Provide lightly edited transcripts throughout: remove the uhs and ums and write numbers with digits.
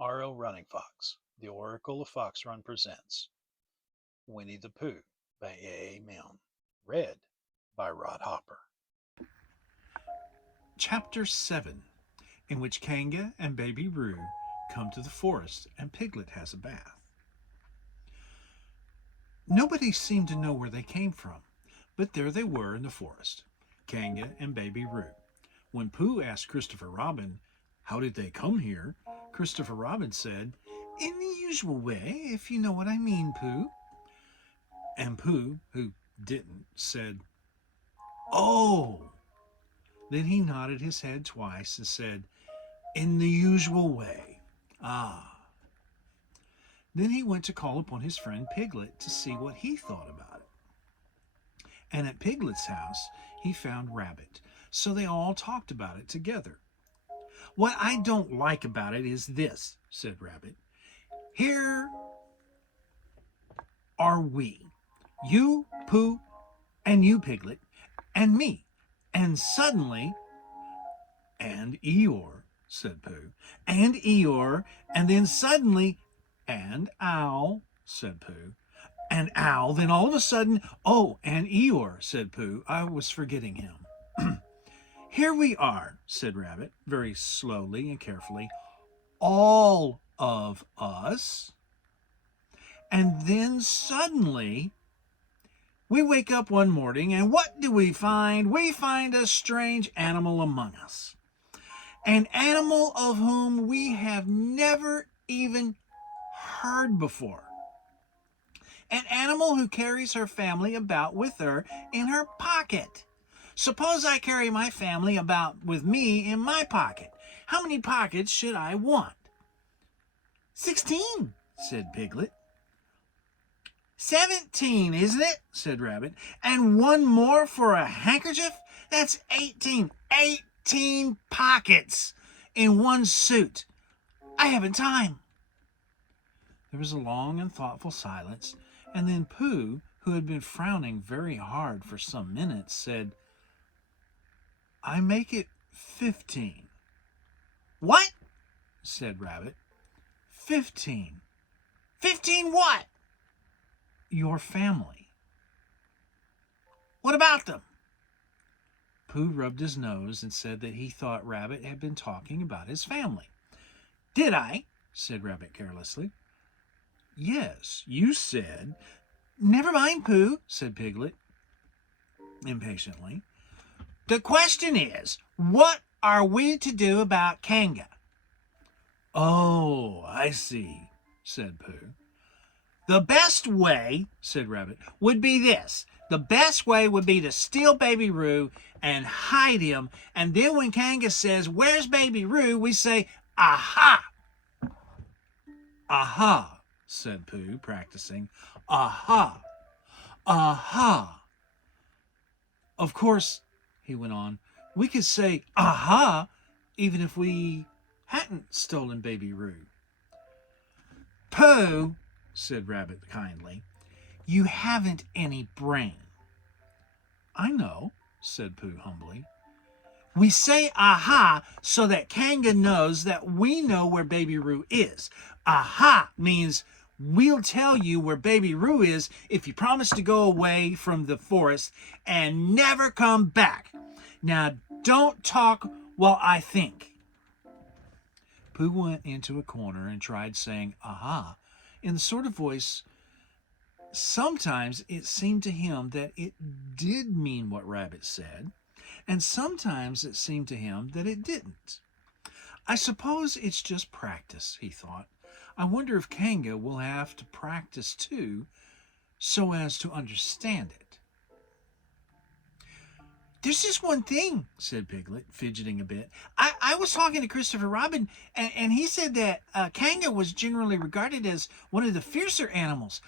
R.L. Running Fox, The Oracle of Fox Run presents Winnie-the-Pooh by A. A. Milne. Read by Rod Hopper. Chapter 7, in which Kanga and Baby Roo come to the forest and Piglet has a bath. Nobody seemed to know where they came from, but there they were in the forest, Kanga and Baby Roo. When Pooh asked Christopher Robin, how did they come here? Christopher Robin said, in the usual way, if you know what I mean, Pooh. And Pooh, who didn't, said, oh. Then he nodded his head twice and said, in the usual way. Ah. Then he went to call upon his friend Piglet to see what he thought about it. And at Piglet's house, he found Rabbit, so they all talked about it together. What I don't like about it is this, said Rabbit. Here are we, you, Pooh, and you, Piglet, and me. And suddenly, and Eeyore, said Pooh, and Eeyore, and then suddenly, and Owl, said Pooh, and Owl, then all of a sudden, oh, and Eeyore, said Pooh. I was forgetting him. Here we are, said Rabbit, very slowly and carefully, all of us. And then suddenly, we wake up one morning, and what do we find? We find a strange animal among us. An animal of whom we have never even heard before. An animal who carries her family about with her in her pocket. Suppose I carry my family about with me in my pocket. How many pockets should I want? 16, said Piglet. 17, isn't it? Said Rabbit. And one more for a handkerchief? That's 18. 18 pockets in one suit. I haven't time. There was a long and thoughtful silence, and then Pooh, who had been frowning very hard for some minutes, said, I make it 15. What? Said Rabbit. 15. 15 what? Your family. What about them? Pooh rubbed his nose and said that he thought Rabbit had been talking about his family. Did I? Said Rabbit carelessly. Yes, you said. Never mind, Pooh, said Piglet impatiently. The question is, what are we to do about Kanga? Oh, I see, said Pooh. The best way, said Rabbit, would be this. The best way would be to steal Baby Roo and hide him, and then when Kanga says, where's Baby Roo, we say, aha! Aha, said Pooh, practicing. Aha! Aha! Of course, he went on, we could say aha even if we hadn't stolen Baby Roo. Pooh, said Rabbit kindly, you haven't any brain. I know, said Pooh humbly. We say aha so that Kanga knows that we know where Baby Roo is. Aha means we'll tell you where Baby Roo is if you promise to go away from the forest and never come back. Now, don't talk while I think. Pooh went into a corner and tried saying aha in the sort of voice sometimes it seemed to him that it did mean what Rabbit said, and sometimes it seemed to him that it didn't. I suppose it's just practice, he thought. I wonder if Kanga will have to practice too, so as to understand it. There's just one thing, said Piglet, fidgeting a bit. I was talking to Christopher Robin, and he said that Kanga was generally regarded as one of the fiercer animals.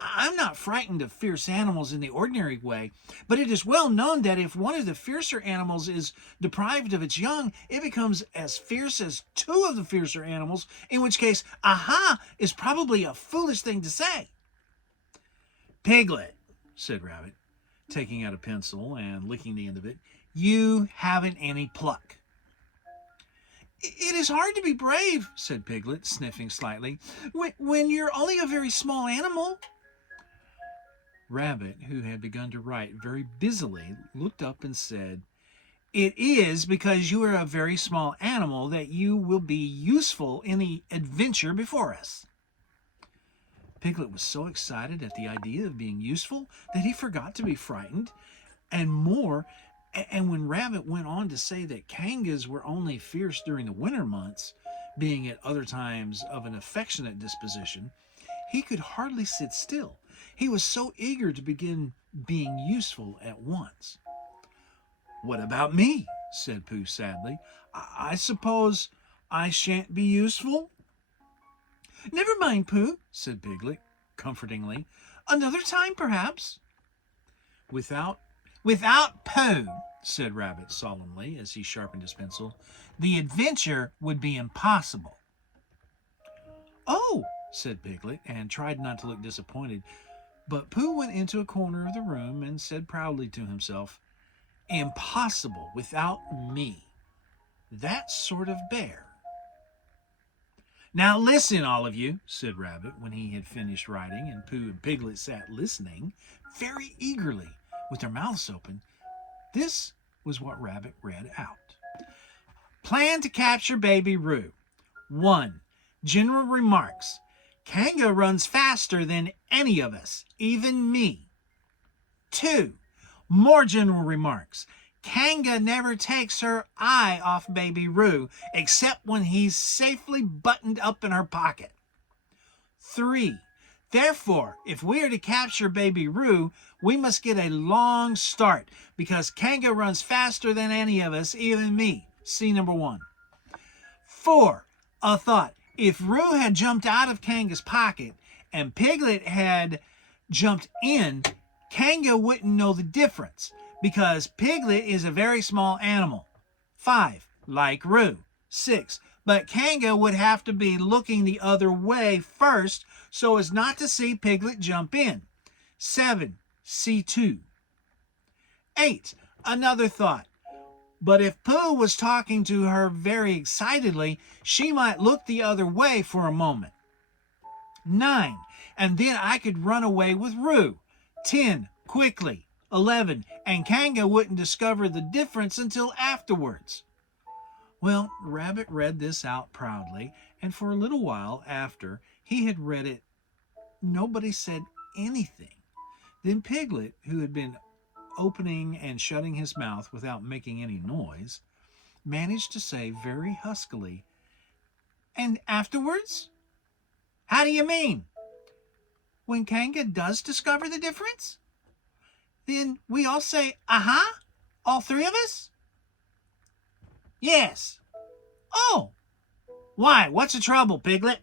I'm not frightened of fierce animals in the ordinary way, but it is well known that if one of the fiercer animals is deprived of its young, it becomes as fierce as two of the fiercer animals, in which case, aha is probably a foolish thing to say. Piglet, said Rabbit, taking out a pencil and licking the end of it, you haven't any pluck. It is hard to be brave, said Piglet, sniffing slightly, when you're only a very small animal. Rabbit, who had begun to write very busily, looked up and said, It is because you are a very small animal that you will be useful in the adventure before us. Piglet was so excited at the idea of being useful that he forgot to be frightened, and more. And when Rabbit went on to say that kangas were only fierce during the winter months, being at other times of an affectionate disposition, he could hardly sit still. He was so eager to begin being useful at once. What about me? Said Pooh sadly. I suppose I shan't be useful? Never mind, Pooh, said Piglet, comfortingly. Another time, perhaps. Without Pooh, said Rabbit solemnly as he sharpened his pencil, the adventure would be impossible. Oh, said Piglet, and tried not to look disappointed. But Pooh went into a corner of the room and said proudly to himself, Impossible without me. That sort of bear. Now listen, all of you, said Rabbit when he had finished writing, and Pooh and Piglet sat listening very eagerly with their mouths open. This was what Rabbit read out. Plan to capture Baby Roo. 1. General remarks. Kanga runs faster than any of us, even me. 2. More general remarks. Kanga never takes her eye off Baby Roo except when he's safely buttoned up in her pocket. 3. Therefore, if we are to capture Baby Roo, we must get a long start because Kanga runs faster than any of us, even me. See number 1. 4. A thought. If Roo had jumped out of Kanga's pocket and Piglet had jumped in, Kanga wouldn't know the difference because Piglet is a very small animal. 5. Like Roo. 6. But Kanga would have to be looking the other way first so as not to see Piglet jump in. 7. C2. 8. Another thought. But if Pooh was talking to her very excitedly, she might look the other way for a moment. 9. And then I could run away with Roo. 10. Quickly. 11. And Kanga wouldn't discover the difference until afterwards. Well, Rabbit read this out proudly, and for a little while after he had read it, nobody said anything. Then Piglet, who had been opening and shutting his mouth without making any noise, managed to say very huskily, And afterwards? How do you mean? When Kanga does discover the difference? Then we all say, Aha? All 3 of us? Yes. Oh. Why? What's the trouble, Piglet?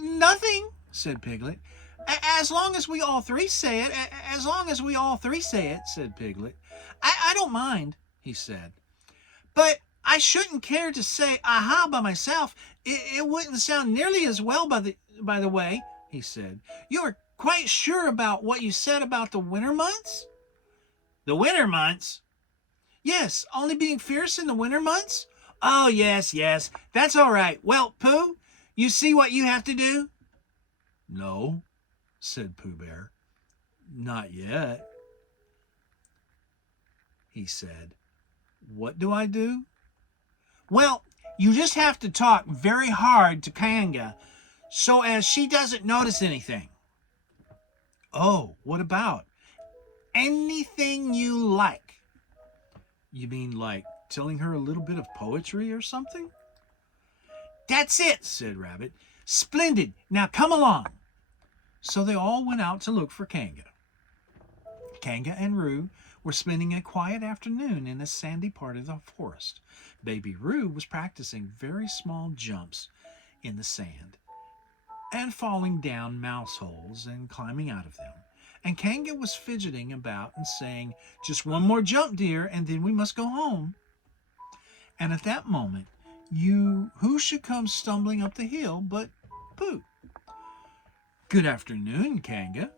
Nothing, said Piglet. As long as we all 3 say it, as long as we all 3 say it, said Piglet. I don't mind, he said. But I shouldn't care to say aha by myself. It wouldn't sound nearly as well by the way, he said. You are quite sure about what you said about the winter months? The winter months? Yes, only being fierce in the winter months? Oh, yes, that's all right. Well, Pooh, you see what you have to do? No, said Pooh Bear. Not yet, he said. What do I do? Well, you just have to talk very hard to Kanga so as she doesn't notice anything. Oh, what about? Anything you like. You mean like telling her a little bit of poetry or something? That's it, said Rabbit. Splendid. Now come along. So they all went out to look for Kanga. Kanga and Roo were spending a quiet afternoon in a sandy part of the forest. Baby Roo was practicing very small jumps in the sand and falling down mouse holes and climbing out of them. And Kanga was fidgeting about and saying, Just one more jump, dear, and then we must go home. And at that moment, who should come stumbling up the hill but Pooh. Good afternoon, Kanga.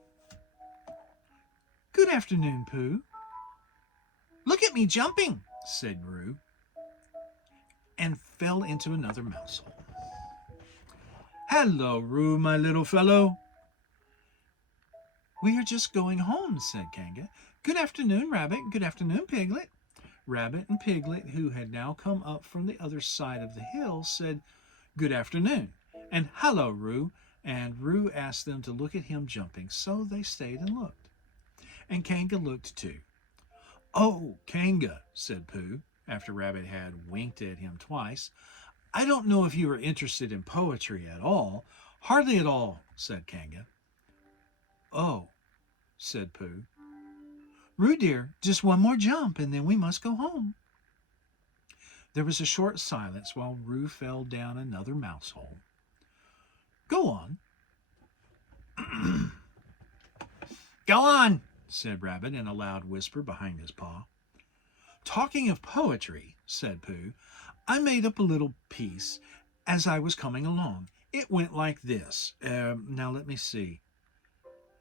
Good afternoon, Pooh. Look at me jumping, said Roo. and fell into another mouse hole. "Hello, Roo, my little fellow." "We are just going home," said Kanga. "Good afternoon, Rabbit. Good afternoon, Piglet." Rabbit and Piglet, who had now come up from the other side of the hill, said good afternoon and hello, Roo, and Roo asked them to look at him jumping, so they stayed and looked. And Kanga looked too. "Oh, Kanga," said Pooh, after Rabbit had winked at him twice, "I don't know if you are interested in poetry at all." "Hardly at all," said Kanga. "Oh," said Pooh. "Roo dear, just one more jump and then we must go home." There was a short silence while Roo fell down another mouse hole. "Go on." "Go on," said Rabbit in a loud whisper behind his paw. "Talking of poetry," said Pooh, "I made up a little piece as I was coming along. It went like this. Now let me see."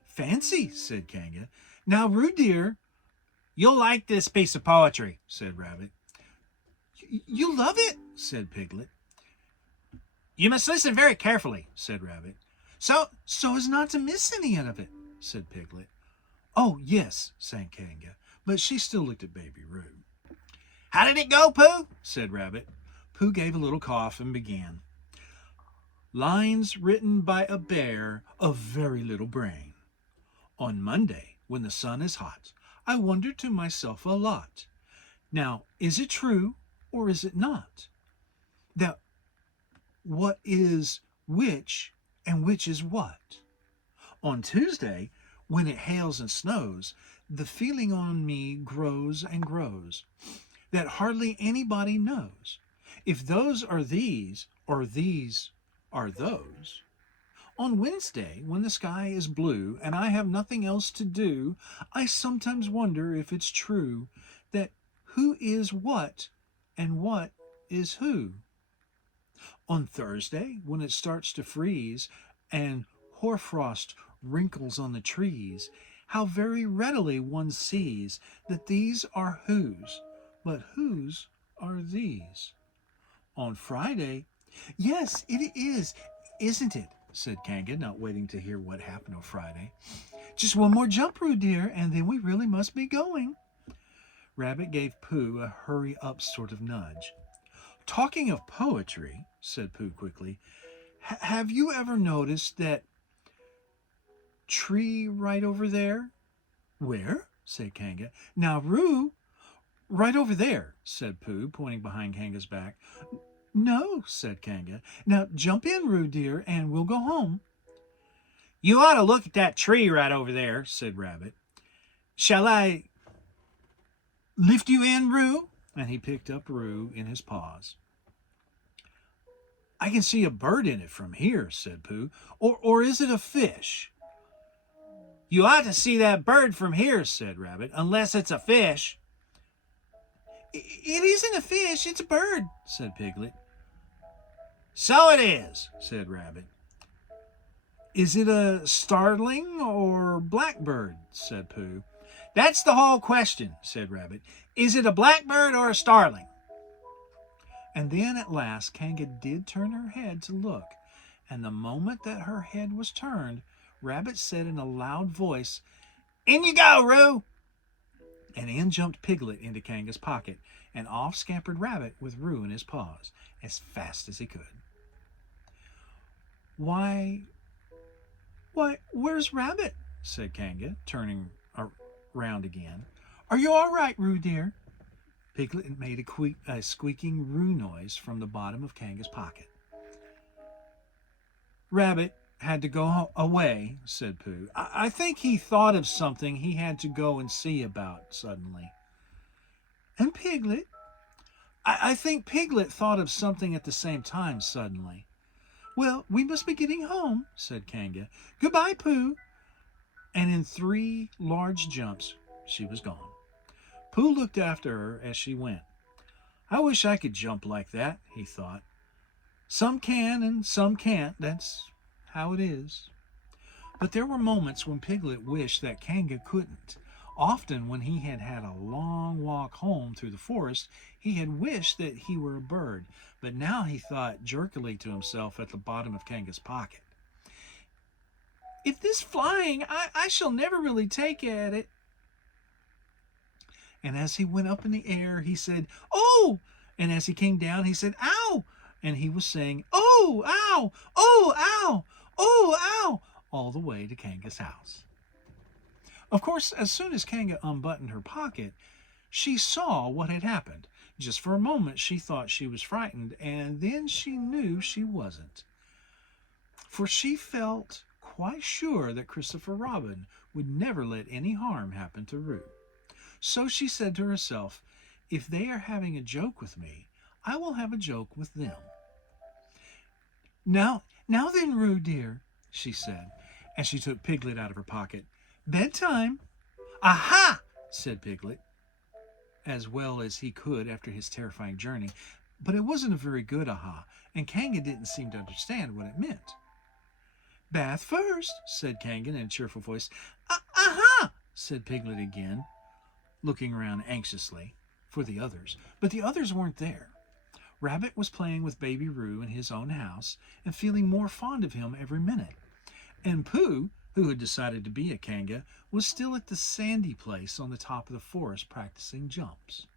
"Fancy," said Kanga. "Now, Roo dear." "You'll like this piece of poetry," said Rabbit. "You love it," said Piglet. "You must listen very carefully," said Rabbit. So as not to miss any of it," said Piglet. "Oh, yes," said Kanga, but she still looked at Baby Roo. "How did it go, Pooh?" said Rabbit. Pooh gave a little cough and began. "Lines written by a bear of very little brain. On Monday, when the sun is hot, I wonder to myself a lot. Now, is it true or is it not? That what is which and which is what? On Tuesday, when it hails and snows, the feeling on me grows and grows, that hardly anybody knows if those are these or these are those. On Wednesday, when the sky is blue and I have nothing else to do, I sometimes wonder if it's true that who is what and what is who. On Thursday, when it starts to freeze and hoarfrost wrinkles on the trees, how very readily one sees that these are whose, but whose are these. On Friday, yes, it is, isn't it?" said Kanga, not waiting to hear what happened on Friday. "Just one more jump, Roo dear, and then we really must be going." Rabbit gave Pooh a hurry-up sort of nudge. "Talking of poetry," said Pooh quickly, "have you ever noticed that tree right over there?" "Where?" said Kanga. "Now, Roo." "Right over there," said Pooh, pointing behind Kanga's back. "No," said Kanga. "Now jump in, Roo dear, and we'll go home." "You ought to look at that tree right over there," said Rabbit. "Shall I lift you in, Roo?" And he picked up Roo in his paws. "I can see a bird in it from here," said Pooh. Or is it a fish?" "You ought to see that bird from here," said Rabbit, "unless it's a fish." "It isn't a fish, it's a bird," said Piglet. "So it is," said Rabbit. "Is it a starling or blackbird?" said Pooh. "That's the whole question," said Rabbit. "Is it a blackbird or a starling?" And then at last Kanga did turn her head to look, and the moment that her head was turned, Rabbit said in a loud voice, "In you go, Roo!" And in jumped Piglet into Kanga's pocket, and off scampered Rabbit with Roo in his paws, as fast as he could. Why, where's Rabbit?" said Kanga, turning round again. "Are you all right, Roo dear?" Piglet made a squeaking Roo noise from the bottom of Kanga's pocket. "Rabbit had to go away," said Pooh. I think he thought of something he had to go and see about suddenly." "And Piglet?" I think Piglet thought of something at the same time suddenly." "Well, we must be getting home," said Kanga. "Goodbye, Pooh." And in 3 large jumps, she was gone. Pooh looked after her as she went. "I wish I could jump like that," he thought. "Some can and some can't. That's how it is." But there were moments when Piglet wished that Kanga couldn't. Often, when he had had a long walk home through the forest, he had wished that he were a bird, but now he thought jerkily to himself at the bottom of Kanga's pocket. If this flying, I shall never really take at it. And as he went up in the air, he said, "Oh!" And as he came down, he said, "Ow!" And he was saying, "Oh, ow! Oh, ow! Oh, ow!" all the way to Kanga's house. Of course, as soon as Kanga unbuttoned her pocket, she saw what had happened. Just for a moment, she thought she was frightened, and then she knew she wasn't. For she felt quite sure that Christopher Robin would never let any harm happen to Roo. So she said to herself, "If they are having a joke with me, I will have a joke with them." Now then, Roo dear," she said, as she took Piglet out of her pocket. "Bedtime." "Aha!" said Piglet, as well as he could after his terrifying journey. But it wasn't a very good aha, and Kanga didn't seem to understand what it meant. "Bath first," said Kanga in a cheerful voice. "Aha!" said Piglet again, looking around anxiously for the others. But the others weren't there. Rabbit was playing with baby Roo in his own house and feeling more fond of him every minute. And Pooh, who had decided to be a Kanga, was still at the sandy place on the top of the forest practicing jumps.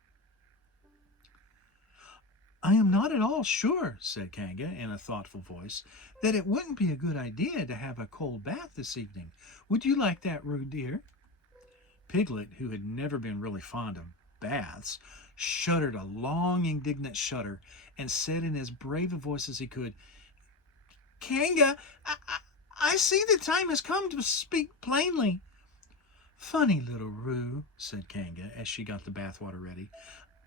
"I am not at all sure," said Kanga in a thoughtful voice, "that it wouldn't be a good idea to have a cold bath this evening. Would you like that, Roo dear?" Piglet, who had never been really fond of baths, shuddered a long, indignant shudder and said in as brave a voice as he could, "Kanga, I see the time has come to speak plainly." "Funny little Roo," said Kanga as she got the bathwater ready.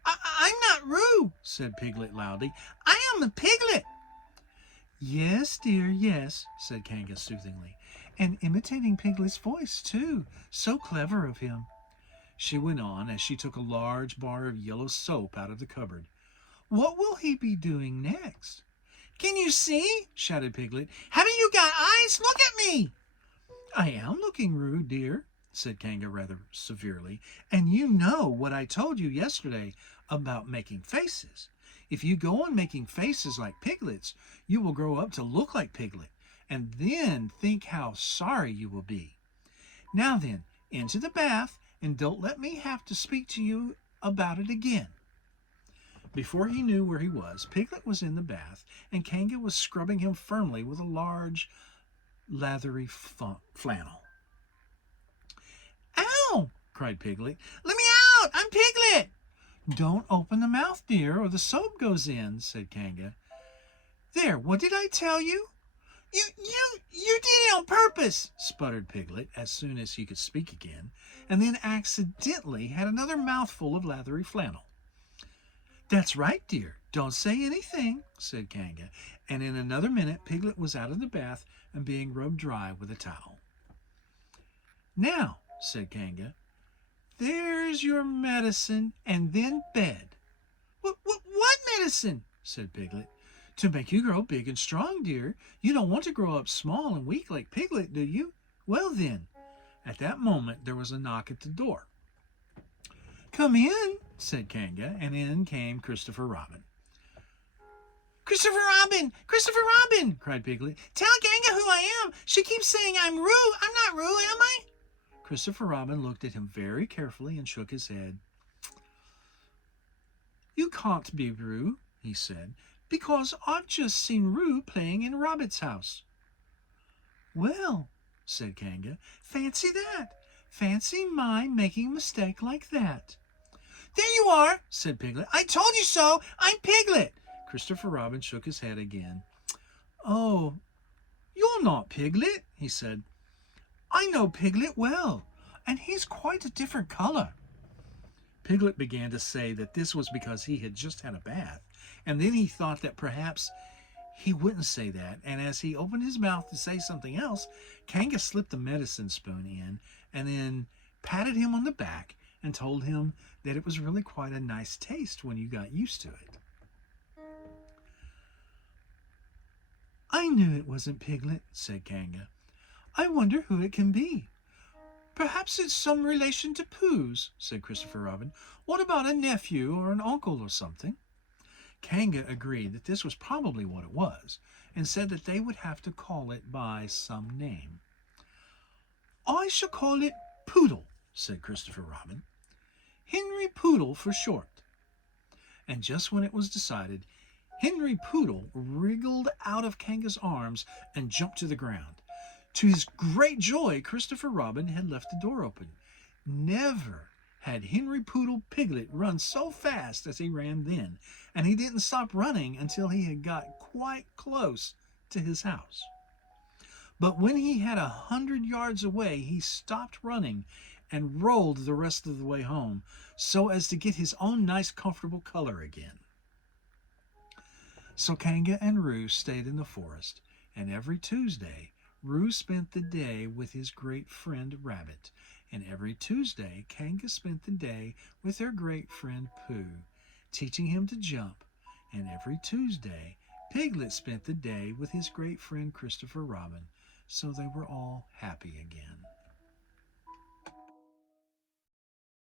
I'm not Roo," said Piglet loudly. "I am a piglet." "Yes, dear, yes," said Kanga soothingly, "and imitating Piglet's voice, too. So clever of him." She went on as she took a large bar of yellow soap out of the cupboard. "What will he be doing next?" "Can you see?" shouted Piglet. "Haven't you got eyes? Look at me!" "I am looking, Roo, dear," said Kanga rather severely, "and you know what I told you yesterday about making faces. If you go on making faces like Piglet's, you will grow up to look like Piglet, and then think how sorry you will be. Now then, into the bath, and don't let me have to speak to you about it again." Before he knew where he was, Piglet was in the bath, and Kanga was scrubbing him firmly with a large, lathery flannel. "Ow!" cried Piglet. "Let me out! I'm Piglet!" "Don't open the mouth, dear, or the soap goes in," said Kanga. "There, what did I tell you?" You did it on purpose," sputtered Piglet as soon as he could speak again, and then accidentally had another mouthful of lathery flannel. "That's right, dear. Don't say anything," said Kanga, and in another minute Piglet was out of the bath and being rubbed dry with a towel. "Now," said Kanga, "there's your medicine, and then bed." What medicine?" said Piglet. "To make you grow big and strong, dear. You don't want to grow up small and weak like Piglet, do you? Well then." At that moment there was a knock at the door. "Come in," said Kanga, and in came Christopher Robin. "Christopher Robin! Christopher Robin!" cried Piglet. "Tell Kanga who I am. She keeps saying I'm Roo. I'm not Roo, am I?" Christopher Robin looked at him very carefully and shook his head. "You can't be Roo," he said, "because I've just seen Roo playing in Rabbit's house." "Well," said Kanga, "fancy that. Fancy my making a mistake like that." "There you are," said Piglet. "I told you so. I'm Piglet." Christopher Robin shook his head again. "Oh, you're not Piglet," he said. "I know Piglet well, and he's quite a different color." Piglet began to say that this was because he had just had a bath, and then he thought that perhaps he wouldn't say that, and as he opened his mouth to say something else, Kanga slipped the medicine spoon in and then patted him on the back and told him that it was really quite a nice taste when you got used to it. "I knew it wasn't Piglet," said Kanga. "I wonder who it can be. Perhaps it's some relation to Pooh's, said Christopher Robin. What about a nephew or an uncle or something? Kanga agreed that this was probably what it was, and said that they would have to call it by some name. I shall call it Poodle, said Christopher Robin. Henry Poodle for short. And just when it was decided, Henry Poodle wriggled out of Kanga's arms and jumped to the ground. To his great joy, Christopher Robin had left the door open. Never had Henry Poodle Piglet run so fast as he ran then, and he didn't stop running until he had got quite close to his house. But when he had 100 yards away, he stopped running and rolled the rest of the way home so as to get his own nice comfortable color again. So Kanga and Roo stayed in the forest, and every Tuesday Roo spent the day with his great friend Rabbit, and every Tuesday Kanga spent the day with her great friend Pooh, teaching him to jump, and every Tuesday Piglet spent the day with his great friend Christopher Robin, so they were all happy again.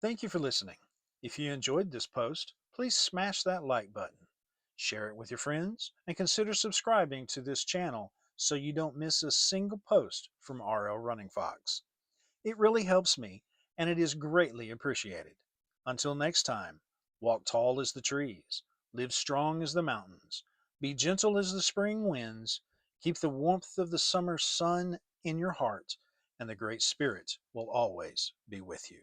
Thank you for listening. If you enjoyed this post, please smash that like button, share it with your friends, and consider subscribing to this channel so you don't miss a single post from RL Running Fox. It really helps me, and it is greatly appreciated. Until next time, walk tall as the trees, live strong as the mountains, be gentle as the spring winds, keep the warmth of the summer sun in your heart, and the Great Spirit will always be with you.